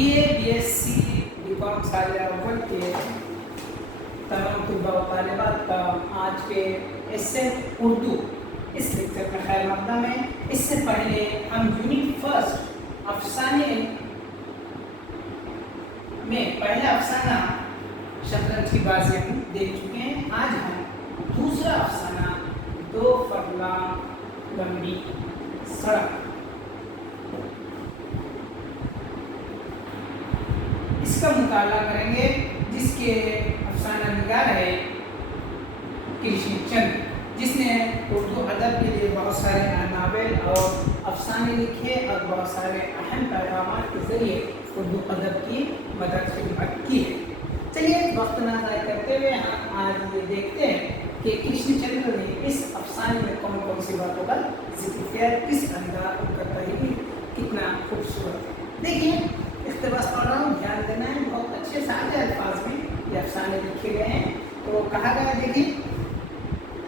BA, BSc, BCom सालिया अव्वल के तमाम तलबा व तालिबात का आज के इससे उर्दू इस लेक्चर में खैर मकदम है। इससे पहले हम यूनिट फर्स्ट अफसाने में पहला अफसाना शतरंज की बाजी हम देख चुके हैं। आज हम दूसरा अफसाना दो फरलांग लंबी सड़क इसका मुताला करेंगे, जिसके अफसाना निगार है कृष्ण चंद्र, जिसने उर्दू अदब के लिए बहुत सारे नावल और अफसाने लिखे और बहुत सारे अहम पैगाम के ज़रिए उर्दू अदब की मदद खिदमत की है। चलिए वक्त ना ज़ाया करते हुए हम आज ये देखते हैं कि कृष्ण चंद्र ने इस अफसाने में कौन कौन सी बातों का जिक्र किया, किस अंदाज उनका तहरीर कितना खूबसूरत है। देखिए इक़्तिबास पढ़ रहा हूँ, ध्यान देना है। बहुत अच्छे सादे अल्फाज में ये अफसाने लिखे गए हैं। तो कहा गया, देखिए,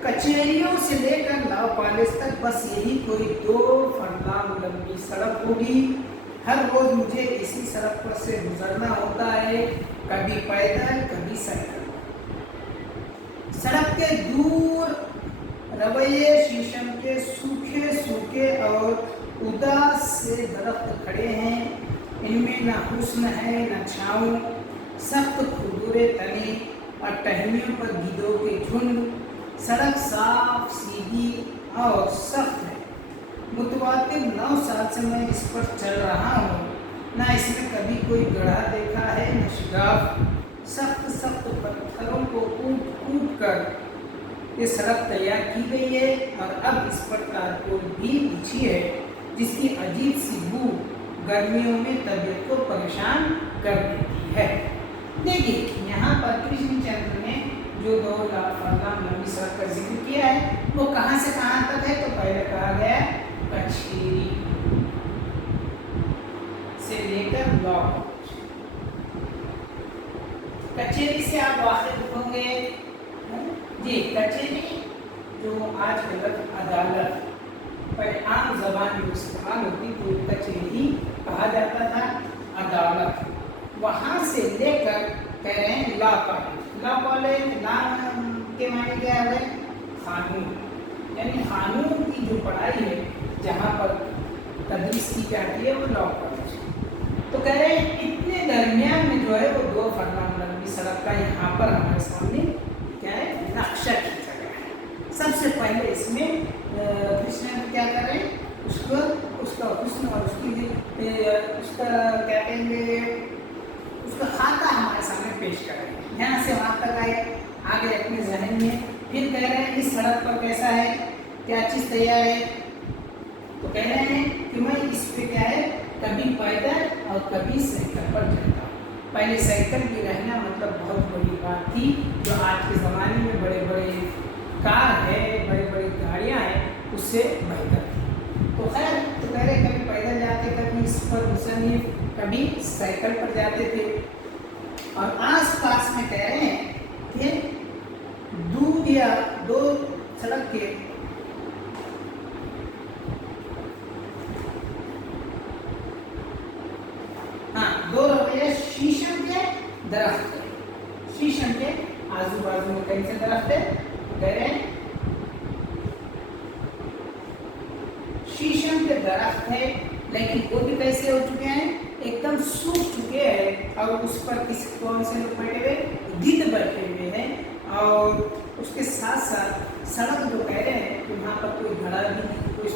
कचहरियों से लेकर लाव पालिस तक बस यही कोई दो फरलांग लंबी सड़क होगी। हर रोज मुझे इसी सड़क पर से गुजरना होता है, कभी पैदल कभी साइकिल। सड़क के दूर रवैये शीशम के सूखे सूखे और उदास से दरख्त खड़े हैं। इनमें न हुस्न है न छाँव, सख्त खुरदुरे तने और टहनियों पर गिद्धों के झुंड। सड़क साफ सीधी और सख्त है। मुतवातिर 9 साल से मैं इस पर चल रहा हूँ। न इसमें कभी कोई गड्ढा देखा है न शिगाफ। सख्त सख्त पत्थरों को कूट कूट कर ये सड़क तैयार की गई है और अब इस पर तारकोल भी बिछी है, जिसकी अजीब सी बू गर्मियों में तबीयत को परेशान कर देती है। देखिए यहाँ पर कृष्ण चंद्र ने जो दो फरलांग लंबी सड़क का जिक्र किया है वो कहाँ से कहाँ तक है। तो पहले कहा गया कचहरी से लेकर लॉ। कचहरी से आप वाकिफ होंगे जी। कचहरी जो आज गलत अदालत पर आम जबान में इस्तेमाल होती तो कचहरी कहा जाता था, अदालत। वहाँ से लेकर कह रहे हैं लॉ कॉलेज। लॉ कॉलेज नाम के माने क्या है, कानून, यानी कानून की जो पढ़ाई है जहाँ पर तदरीस की जाती है वो लॉ कॉलेज। तो कह रहे हैं इतने दरमियान में जो है वो दो फरलांग लंबी सड़क का यहाँ पर हमारे सामने क्या है, नक्शा खींचा गया है। सबसे पहले इसमें कृष्ण क्या कर रहे हैं, उसका हुस्न और उसका क्या कहेंगे, उसका खाता हमारे सामने पेश कर रहे हैं। यहाँ से वहाँ तक आए, आगे अपने जहन में फिर कह रहे हैं इस सड़क पर कैसा है, क्या चीज़ तैयार है। तो कह रहे हैं कि मैं इस पे क्या है, कभी पैदल और कभी साइकिल पर चलता हूँ। पहले साइकिल भी रहना मतलब बहुत बड़ी बात थी, जो आज के ज़माने में बड़े बड़े कार है, बड़ी बड़ी गाड़ियाँ हैं, उससे बेहतर थी। तो खैर, तो कह रहे कभी पैदल जाते, कभी इस पर मुसन्निफ, कभी साइकिल पर जाते थे। और आस पास में कह रहे हैं कि दूध या दो सड़क के दो रवैये शीशम के दरख्त है। शीशम के आजू बाजू में कई से दरख्त है। कह रहे हैं शीशम के दरख्त है, लेकिन वो भी कैसे हो चुके हैं, एकदम सूख चुके हैं। और उस पर किसी कौन से लोग बैठे हुए, गिद्ध बैठे हुए हैं। और उसके साथ साथ सड़क जो कह रहे हैं कि वहाँ पर कोई घड़ा भी नहीं, कोई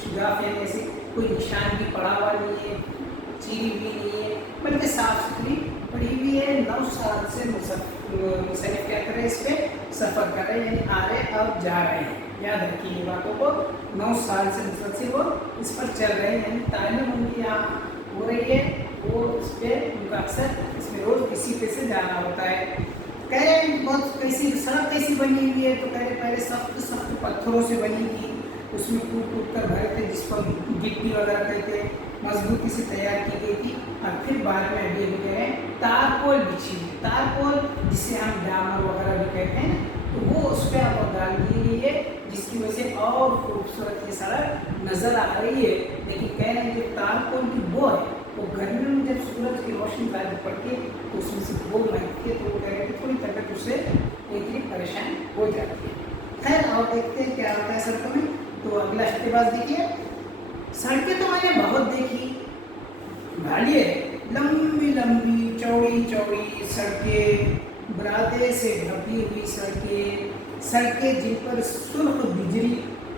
शिगाफ है, ऐसे कोई निशान भी पड़ा हुआ नहीं है, चीरी भी नहीं है, बल्कि साफ सुथरी पड़ी हुई है। 9 साल से मुसन्निफ क्या कर रहे हैं, इस पर सफ़र कर रहे हैं, यानी आ रहे और जा रहे हैं। याद रखिए ये बातों को, 9 साल से मुसलसल वो इस पर चल रहे हैं, यानी तालीम उनकी यहाँ हो रही है। वो उस पर उनका अक्सर इसमें रोज़ किसी पे से जाना होता है। कह रहे हैं बहुत कैसी सड़क कैसी बनी हुई है। तो कह रहे पहले सख्त सख्त पत्थरों से बनी थी, उसमें कूट कूट कर भरे थे, जिस पर गिट्टी वगैरह कहते हैं, मजबूती से तैयार की गई थी। और फिर बाद में अभी कह रहे हैं तारकोल बिछी हुई, तारकोल जिसे हम डामर वगैरह भी कहते हैं, तो वो उस पर आप डाल दी गई है, जिसकी वजह से और खूबसूरत ये सड़क नज़र आ रही है। लेकिन कह रहे हैं जो तारकोल की वो है, वो गर्मियों में जब सूरज की रोशनी पड़ के तो उसमें से बोल मांगती है, तो वो कह रहे हैं कि थोड़ी तबीयत उससे इतनी परेशान हो जाती है। खैर और देखते हैं क्या होता है सड़कों में। तो अगला इक़्तिबास देखिए, सड़कें तो मैंने बहुत देखी, गाड़ियाँ लंबी लंबी चौड़ी चौड़ी सड़कें, बरादे से ढकी हुई सड़कें जिन पर सुर्ख बिजली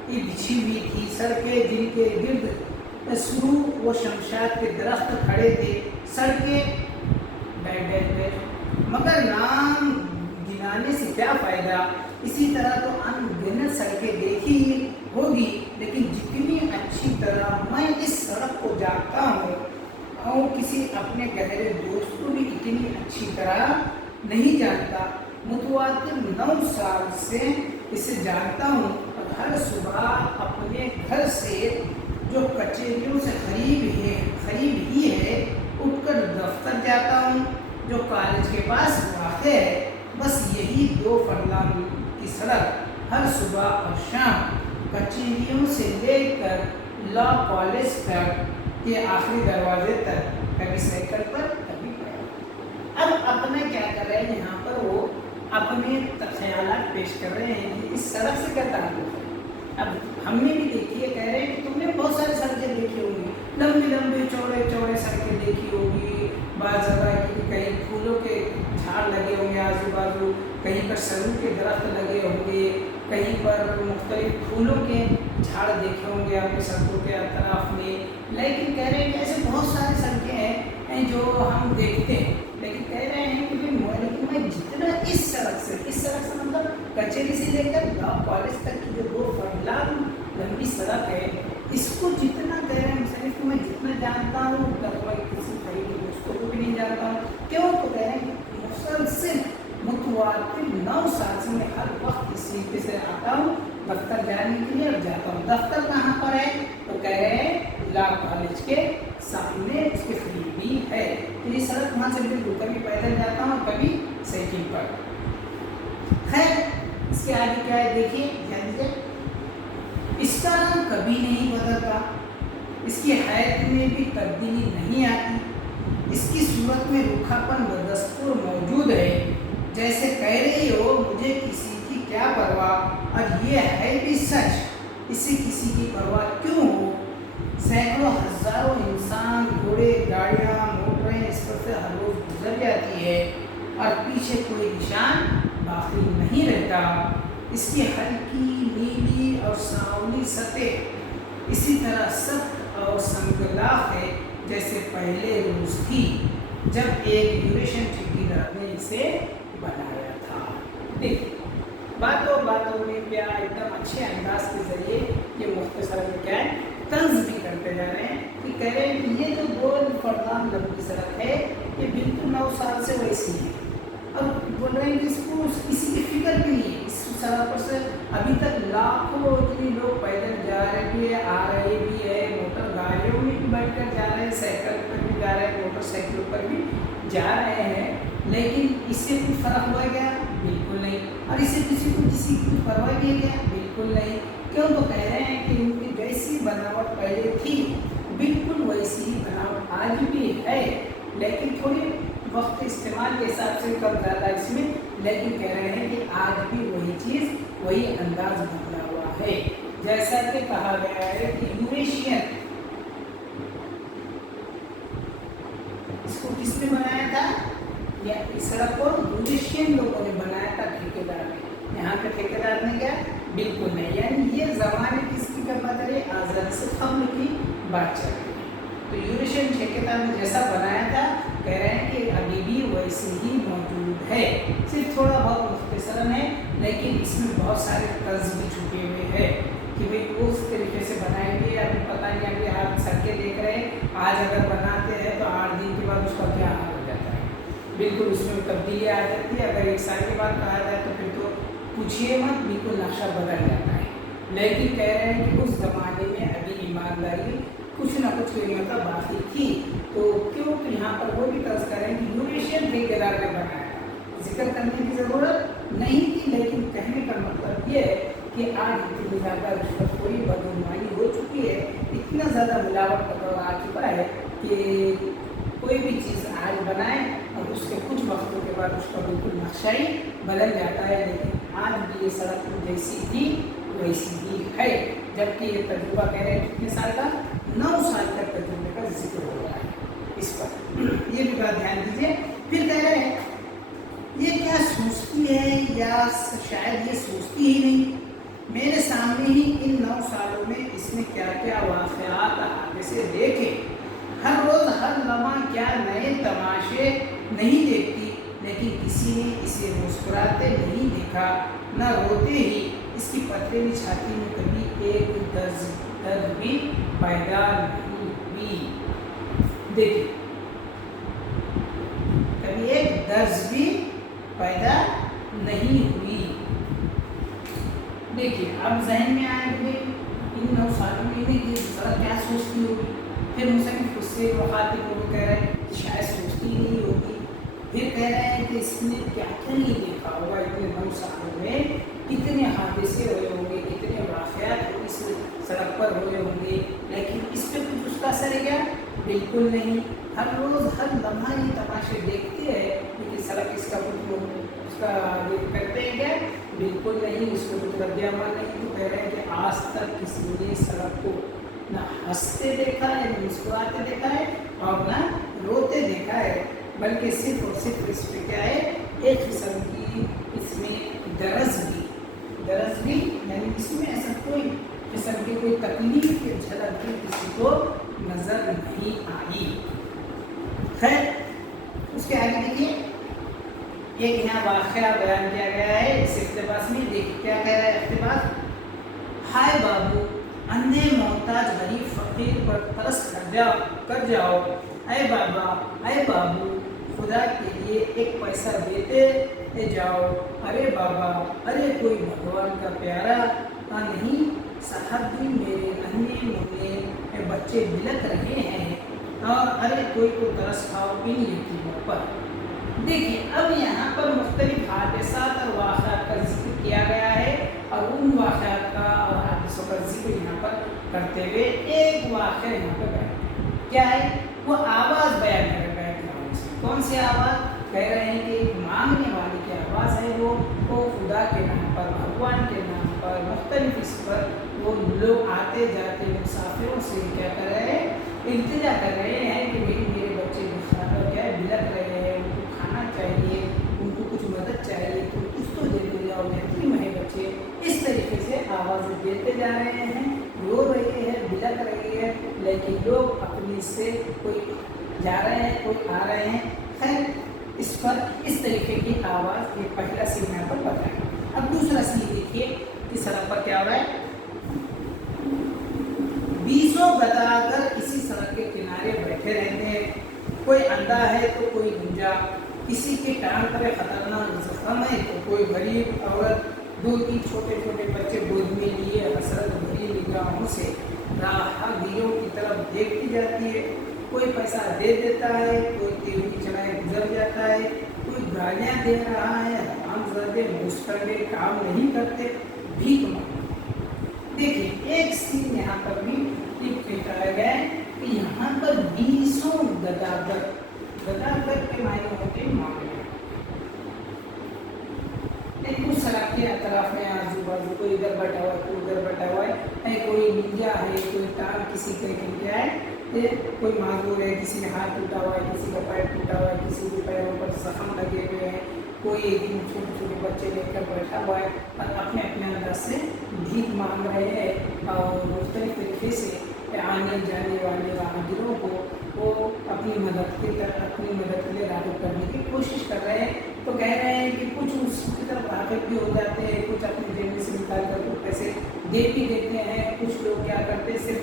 की बिछी हुई थी, सड़कें जिनके गिर्द शुरू व शमशाद के दरख्त खड़े थे, सड़कें मगर नाम गिनाने से क्या फ़ायदा। इसी तरह तो अनगिनत सड़कें देखी होगी, लेकिन जितनी अच्छी तरह मैं इस सड़क को जानता हूँ और किसी अपने गहरे दोस्त को भी इतनी अच्छी तरह नहीं जानता। मुतवातिर 9 साल से इसे जानता हूँ और हर सुबह अपने घर से जो कचहरियों से करीब ही है उठकर दफ्तर जाता हूँ, जो कॉलेज के पास वाक़ है। बस यही 2 फरलांग की सड़क हर सुबह और शाम कचहरियों से लेकर लॉ कॉलेज तक के आखिरी दरवाजे तक, कभी साइकिल पर कभी पैदल। अब अपने क्या कर रहे हैं यहाँ पर, वो अपने ख्यालात पेश कर रहे हैं कि इस सड़क से क्या ताल्लुक़ है। अब हमने भी देखी है, कह रहे हैं कि तुमने बहुत सारी सड़कें देखी होंगी, लंबी लंबी चौड़े चौड़े सड़कें देखी होगी, बाज़ जगह की कहीं फूलों के झाड़ लगे होंगे आजू बाजू, कहीं पर सरू के दरख्त लगे होंगे, कहीं पर मुख्तलिफ फूलों के झाड़ देखे होंगे आपके सड़कों के अतराफ में। लेकिन कह रहे हैं कि ऐसे बहुत सारी सड़कें हैं जो हम देखते हैं, लेकिन कह रहे हैं कि मैं जितना इस सड़क से मतलब कचहरी से लेकर लॉ कॉलेज तक की जो 2 फरलांग लंबी सड़क है, इसको जितना कह रहे हैं मुसन्निफ़ को मैं जितना जानता हूँ उतना मैं किसी करीबी दोस्तों को भी नहीं जानता हूँ। क्यों? तो कह रहे हैं कि मुसलसल मुतवातिर 9 साल से मैं हर वक्त इस तरीके से आता हूँ दफ्तर जाने के लिए और जाता हूँ। दफ्तर कहाँ पर है? तो कह रहे हैं लॉ कॉलेज के सामने, उसके करीब ही है। तो ये सड़क वहाँ से बिल्कुल कभी पैदल जाता हूँ, कभी साइकिल पर। खैर इसके आगे क्या है देखिए, ध्यान दीजिए। इसका रंग कभी नहीं बदलता, इसकी हैत में भी तब्दीली नहीं आती, इसकी सूरत में रूखापन बदस्तूर मौजूद है। जैसे कह रही हो मुझे किसी की क्या परवाह, और ये है भी सच, इसे किसी की परवाह क्यों हो। सैकड़ों हजारों इंसान, घोड़े, गाड़ियाँ, मोटरें इस पर से हर रोज गुजर जाती है और पीछे कोई निशान बाकी नहीं रहता। इसकी हल्की नीली और सांवली सतह इसी तरह सख्त और संगलाफ है जैसे पहले रोज थी जब एक यूरेशियन ठेकेदार ने इसे बनाया था। देखिए बातों में क्या एकदम अच्छे अंदाज के जरिए ये मुख्तसर में क्या है तंज भी करते जा रहे हैं कि कह रहे हैं कि ये जो 2 फरलांग लंबी सड़क है ये बिल्कुल 9 साल से वैसी है। अब बोल रहे हैं कि इसको किसी की फिक्र भी नहीं है। इस सड़क पर से अभी तक लाखों इतने लोग पैदल जा रहे भी है, आ रहे भी है, मोटर गाड़ियों में भी बैठ कर जा रहे हैं, साइकिल पर भी जा रहे हैं, मोटरसाइकिल पर भी जा रहे हैं, लेकिन इससे कुछ फर्क हुआ क्या? बिल्कुल नहीं। और इससे किसी की परवाह भी है क्या? बिल्कुल नहीं। क्यों? तो कह रहे हैं कि इनकी जैसी बनावट पहले थी बिल्कुल वैसी ही बनावट आज भी है, लेकिन थोड़ी वक्त इस्तेमाल के हिसाब से कम ज़्यादा इसमें, लेकिन कह रहे हैं कि आज भी वही चीज़ वही अंदाज बदला हुआ है। जैसा कि कहा गया है कि यूरेशियन, इसको किसने बनाया था? या इस सड़क को यूरेशियन लोगों ने बनाया था, ठेकेदार ने। यहाँ के ठेकेदार ने क्या? बिल्कुल नहीं। यानी ये ज़माने किसकी का बात है? आज़ादी से कब्ल की बात चल रही है। तो यूरेशियन ठेकेदार ने जैसा बनाया था कह रहे हैं कि अभी भी वैसे ही मौजूद है, सिर्फ थोड़ा बहुत मुख्तसरन है, लेकिन इसमें बहुत सारे तर्ज भी छुपे हुए हैं कि भाई उस तरीके से बनाएंगे। अभी पता नहीं, अभी आप सड़कें देख रहे हैं, आज अगर बनाते हैं तो 8 दिन के बाद उसका क्या हाल हो जाता है, बिल्कुल उसमें तब्दीली आ जाती है। अगर 1 साल के बाद कहा जाए तो फिर तो पूछिए मत, बिल्कुल नक्शा बदल जाता है। लेकिन कह रहे हैं कि उस ज़माने में अभी ईमानदारी कुछ ना कुछ मतलब बाकी थी। तो क्यों? तो यहाँ पर वो भी तर्ज करें कि यूरेशियन ठेकेदार ने बनाया, जिक्र करने की ज़रूरत नहीं थी, लेकिन कहने का मतलब ये है कि आज इतनी ज़्यादा रिश्वतखोरी बदगुमानी हो चुकी है, इतना ज़्यादा मिलावट का दौर आ चुका है कि कोई भी चीज़ आज बनाए और उसके कुछ वक्तों के बाद उसका बिल्कुल नक्शा ही बदल जाता है, लेकिन आज भी ये सड़क जैसी थी वैसी ही है। जबकि ये तजुर्बा कह रहे हैं कितने साल का, 9 साल का तजुर्बे का जिक्र हो रहा है इस पर, ये भी बात ध्यान दीजिए। फिर कह रहे हैं ये क्या सोचती है या शायद ये सोचती ही नहीं, मेरे सामने ही इन 9 सालों में इसने क्या क्या वाक़यात हादसे देखे, हर रोज़ हर लम्हा क्या नए तमाशे नहीं देखती, लेकिन किसी ने इसे मुस्कुराते नहीं देखा, न रोते ही इसकी पथरीली छाती में कभी एक दर्द भी पैदा नहीं हुई। देखिए कभी एक दर्द भी पैदा नहीं हुई। देखिए अब जहन में आया कि इन 9 सालों में ये क्या सोचती होगी। फिर मुसन्निफ़ उससे मुखातिब को कह रहे हैं कि शायद सोचती ही नहीं होगी। फिर कह रहे हैं कि इसने क्या क्या नहीं देखा होगा इतने 9 सालों में, कितने हादसे हुए होंगे, कितने वाक़यात इस सड़क पर हुए होंगे, लेकिन इस पर कुछ उसका असर क्या, बिल्कुल नहीं। हर रोज़ हर लम्हा ये तमाशे देखते हैं, लेकिन सड़क इसका कुछ उसका करते हैं क्या, बिल्कुल नहीं, उसको कुछ रद्द-ए-अमल नहीं। तो कह रहे हैं कि आज तक किसी ने सड़क को ना हंसते देखा है, ना मुस्कुराते देखा है और ना रोते देखा है, बल्कि सिर्फ और सिर्फ इस पर क्या है, एक किस्म की इसमें दरज भी यानी इसमें ऐसा कोई किस्म की कोई तकलीफ की झलक भी किसी को नजर नहीं आई। खैर उसके आगे देखिए एक यहाँ वाक़या बयान किया गया है इस इक़्तिबास में। देखिए क्या कह रहा है इक़्तिबास, हाय बाबू अन्ने मोहताज गरीब फ़कीर पर तरस कर जाओ, अय बाबा अय बाबू खुदा के लिए एक पैसा देते जाओ, अरे बाबा अरे कोई भगवान का प्यारा नहीं, साहब भी मेरे अन्ने मुन्ने बच्चे बिलक रहे हैं, और अरे कोई को तरस खाओ इन यतीमों पर। देखिए अब यहाँ पर मुख्तलिफ हादसात और वाक़यात का जिक्र किया गया है, और उन वाक़यात का और हादसों का जिक्र यहाँ पर करते हुए एक वाक़या यहाँ पर बयान क्या है, वो आवाज़ बयान कर रहा है। कौन सी आवाज़, कह रहे हैं कि एक मांगने वाले की आवाज़ है वो खुदा के नाम पर, भगवान के नाम पर, मुख्तलिफ इस पर वो लोग आते जाते मुसाफिरों से क्या कर रहे हैं, इल्तिजा कर रहे हैं कि भाई मेरे बच्चे क्या है बिलक रहे हैं, उनको खाना चाहिए, उनको कुछ मदद चाहिए, तो कुछ तो देते जाओ, यतीम है बच्चे। इस तरीके से आवाज़ें देते जा रहे हैं, रो रहे हैं, बिलक रही है, लेकिन लोग अपनी से कोई जा रहे हैं कोई आ रहे हैं। खैर इस पर इस तरीके की आवाज़ ये पहला सीन यहाँ पर बताया। अब दूसरा सीन देखिए कि सड़क पर क्या हो रहा है, 20 गदागर इसी सड़क के किनारे बैठे रहते हैं, कोई अंधा है तो कोई गुंजा, किसी के टांग पर खतरनाक जख्म है तो कोई गरीब औरत, 2-3 छोटे छोटे बच्चे गोद में लिए हसरत भरी निगाहों से राहगीरों की तरफ देखती जाती है, कोई पैसा दे देता है, कोई तेल चलाए गुजर जाता है, कोई गालियाँ दे रहा है, हमज़दे मुस्तक़बिल काम नहीं करते, भीख मांगते। देखिए एक सीन यहाँ पर भी दिखाया गया है कि यहाँ पर 20 गदागर के मायने होते हैं मांगने, कुछ सड़क के अतराफ में आजू बाजू कोई इधर बैठा हुआ है, कोई उधर बैठा हुआ है, कोई निंजा है, कोई टांग किसी के क्या है, कोई माजूर है, किसी का हाथ टूटा हुआ है, किसी का पैर टूटा हुआ है, किसी के पैरों पर जख्म लगे हुए हैं, कोई एक दिन छोटे छोटे बच्चे लेकर बैठा हुआ है और अपने अपने अंदर से भीख मांग रहे हैं, और मुख्तलिफ तरीके से आने जाने वाले राहगीरों को वो अपनी मदद के लिए राग़िब करने की कोशिश कर रहे हैं। तो कह रहे हैं कि कुछ उसकी तरफ राग़िब भी हो जाते हैं, कुछ अपने जेब से निकाल कर कुछ पैसे दे भी देते हैं, कुछ लोग क्या करते हैं सिर्फ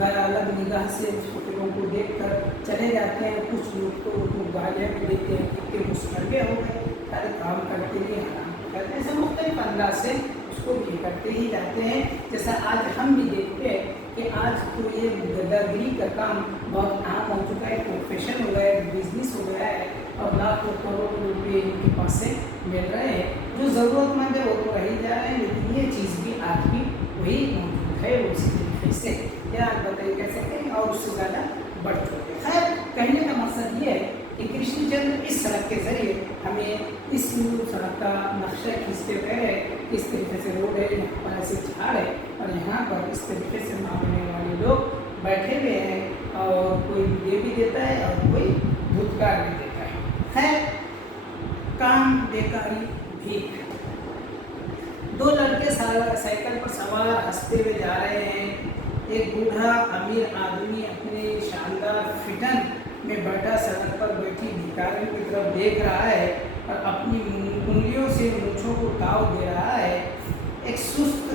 अलग निगाह से उस फकीरों को देख कर चले जाते हैं, कुछ लोग तो उनको गालियाँ भी देते हैं कि मुस्कर्गे हो गए, सारे काम करते ही हराम करते हैं, ऐसे मुख्तलिफ अंदाज से उसको भी करते ही जाते हैं। जैसा आज हम भी देखते हैं कि आज तो ये गदागिरी का काम बहुत आम हो चुका है, प्रोफेशन हो गया है, बिजनेस हो गया है, और लाखों करोड़ों रुपये इनके पास से मिल रहे हैं। जो ज़रूरतमंद है वो तो रह ही जा रहे हैं, लेकिन ये चीज़ भी आज भी वही मौजूद है, वो इसी तरीके से या बताइए कह सकते हैं, और उससे ज़्यादा बढ़ चुके हैं। खैर कहने का मकसद कि कृष्ण चंद्र इस सड़क के जरिए हमें इस सड़क का नक्शा खींचते कह रहे हैं। इस तरीके से रोड है, यहाँ पर ऐसे झाड़ है और यहाँ पर इस तरीके से मांगने वाले लोग बैठे हुए हैं और कोई दे भी देता है और कोई धुतकार भी देता है। खैर, काम बेकारी भीख। दो लड़के साइकिल पर सवार हंसते हुए जा रहे हैं। एक बूढ़ा अमीर आदमी अपने शानदार फिटन में बैठा सड़क पर बैठी भिखारी की तरफ देख रहा है और अपनी उंगलियों से मूंछों को ताव दे रहा है। एक सुस्त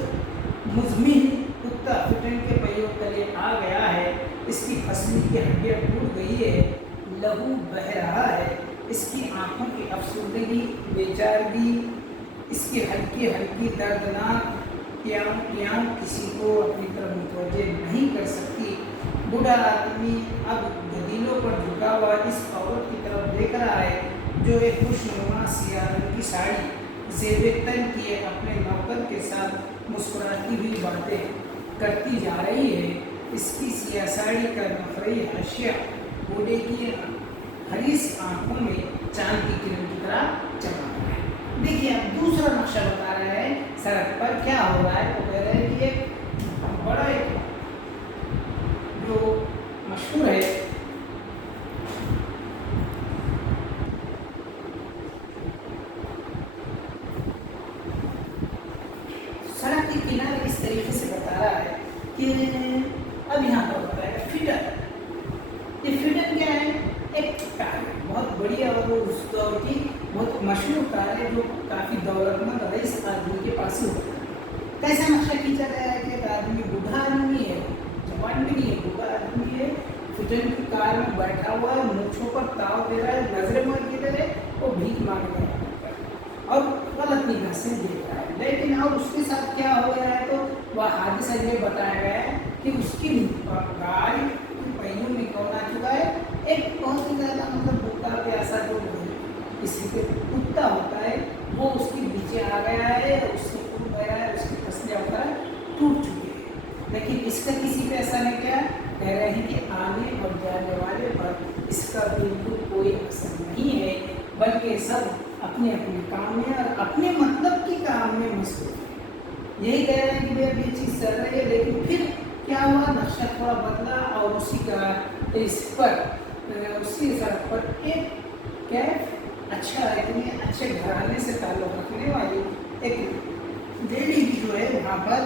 मुज़म्मिल कुत्ता फिटन के पहियों तले आ गया है। इसकी फसली की हड्डियाँ टूट गई है, लहू बह रहा है। इसकी आंखों की अफसुर्दगी, बेचारगी, इसकी हल्की हल्की दर्दनाक प्याम किसी को अपनी तरफ मुतवज्जे नहीं कर सकती। बूढ़ा आदमी अब गदीलों पर झुका हुआ इस औरत की तरफ देख रहा है जो एक खुशनुमा सियाह रंग की साड़ी ज़ेबे तन किए अपने नौकर के साथ मुस्कुराती हुई बातें करती जा रही है। इसकी सियाह साड़ी का नफरी हाशिया बूढ़े की हरीस आंखों में चांद की किरण की तरह चमक रहा है। देखिए, अब दूसरा नक्शा बता रहा है सड़क पर क्या हो रहा है। तो कह रहे हैं कि एक बड़ा एक जो मशहूर है सड़क के किनारे इस तरीके से बता रहा है कि अब यहाँ पर बताएगा फिटर। ये फिटर क्या है? एक कार है, बहुत बढ़िया और उस दौर की बहुत मशहूर कार है जो काफ़ी दौलतमंद रईस आदमी के पास ही होता है। कैसा नक्शा खींचा गया है कि एक आदमी बूढ़ा आदमी है, जवान भी नहीं है, बूढ़ा आदमी है, फिटन की कार में बैठा हुआ है, मूंछों पर ताव दे रहा है, नजरें मार के दे रहे वो भीख मांग रहा है और गलत निगाह से देख रहा है। लेकिन अब उसके साथ क्या हो गया है, तो वह हादसा ये बताया गया है कि उसकी गाड़ी की पहियों में कौन आ चुका है, एक बहुत ही ज़्यादा मतलब भूखा प्यासा जो किसी के कुत्ता होता है वो उसके नीचे आ गया है, उससे टूट गया है, उसकी फसलें वगैरह टूट चुकी है। लेकिन इसका किसी पे ऐसा नहीं क्या कह रहे हैं कि आने और जाने वाले पर इसका बिल्कुल कोई असर नहीं है, बल्कि सब अपने अपने काम में और अपने मतलब के काम में मसरूफ है। यही कह रहे हैं कि भैया ये चीज़ चल रही है। लेकिन फिर क्या हुआ, नक्शा थोड़ा बदला और उसी का इस पर उसी सड़क पर एक कैफ अच्छा इतने अच्छे घराने से ताल्लुक़ रखने वाली एक लेडी की जो है वहाँ पर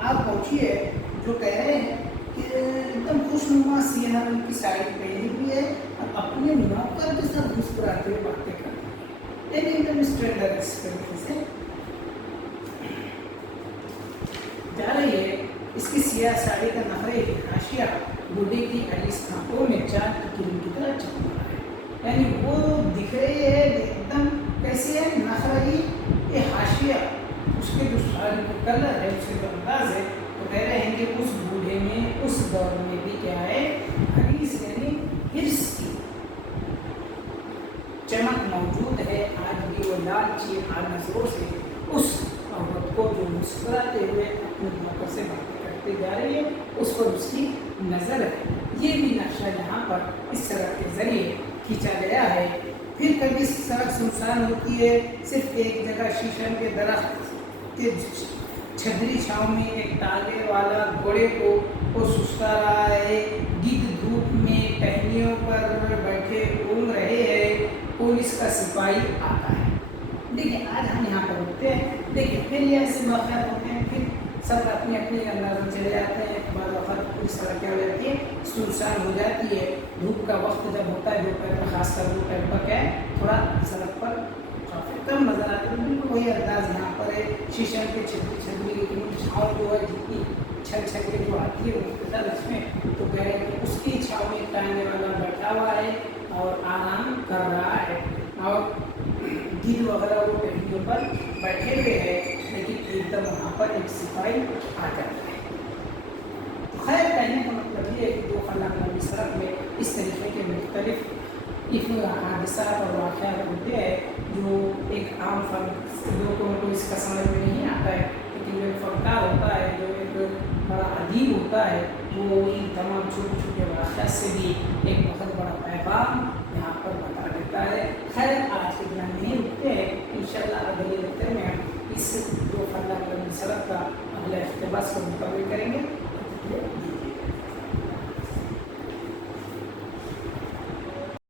आप पहुँची है, जो कह रहे हैं कि एकदम खुशनुमा सियाह रंग की साड़ी पहनी हुई है और अपने नौकर के साथ मुस्कुराते हुए बातें कर रही है। एकदम स्टैंडर्ड इस तरीके से जा रही है। इसकी सियाह साड़ी का नखरे हाशिया बूढ़े की हरीस आंखों में चांद की किरण की तरह चमक रहा है। यानी वो दिख रही है एकदम कैसे है, नखरी ये हाशिया उसके जो साड़ी का कलर है, उसके जो अंदाज है, तो कह रहे हैं कि उस बूढ़े में उस दौर में भी क्या है, हरीस यानी हिर्स की चमक मौजूद है। आज भी वो लालची नजरों से उस औरत को जो मुस्कुराते हुए अपने नौकर से बातें करते जा रही है उस पर उसकी नज़र है। ये भी नक्शा यहाँ पर इस सड़क के जरिए खींचा गया है। फिर कभी सड़क सुनसान होती है, सिर्फ एक जगह शीशम के दरख्त के छतरी छाँव में एक तागे वाला घोड़े को वो सुस्ता रहा है। गिद्ध धूप में टहनियों पर बैठे घूम रहे हैं। पुलिस का सिपाही आता है। देखिए, आज हम यहाँ पर रुकते हैं। देखिए, फिर ये ऐसे वाक़यात होते हैं, फिर सब अपनी अपनी अंदाज में चले जाते हैं। बाद वक़्त पुलिस सड़क क्या हो जाती है, सुनसान हो जाती है। धूप का वक्त जब होता है दोपहर का, खासकर दोपहर का क्या है, थोड़ा सड़क पर काफ़ी कम नज़र आते हैं। बिल्कुल वही अंदाज यहाँ पर है। शीशम के छतरी की छाँव जो है, जितनी छल के जो आती है उसके साथ इसमें, तो कह रहे हैं कि उसकी छाँव में टांगने वाला बैठा हुआ है और आराम कर रहा है और गिद्ध वगैरह वो टहनियों पर बैठे हुए हैं। लेकिन एकदम वहाँ पर एक सिपाही आ जाता है। खैर, कहने का मतलब ये है कि दो खला नबी सड़क में इस तरीके के मुख्तलिफ हादसा और वाक़यात होते हैं जो एक आम लोगों को इसका समझ में नहीं आता है। लेकिन जो एक फनकार होता है, जो एक बड़ा अदीब होता है, वो इन तमाम छोटे छोटे वाक़यात से भी एक बहुत बड़ा पैगाम यहाँ पर बता देता है। खैर आज के दिन नहीं रुकते हैं, इंशाल्लाह अगले लेक्चर में हम इस 2 फंडामेंटल मसला का अगला इक़्तिबास को मुकम्मल करेंगे।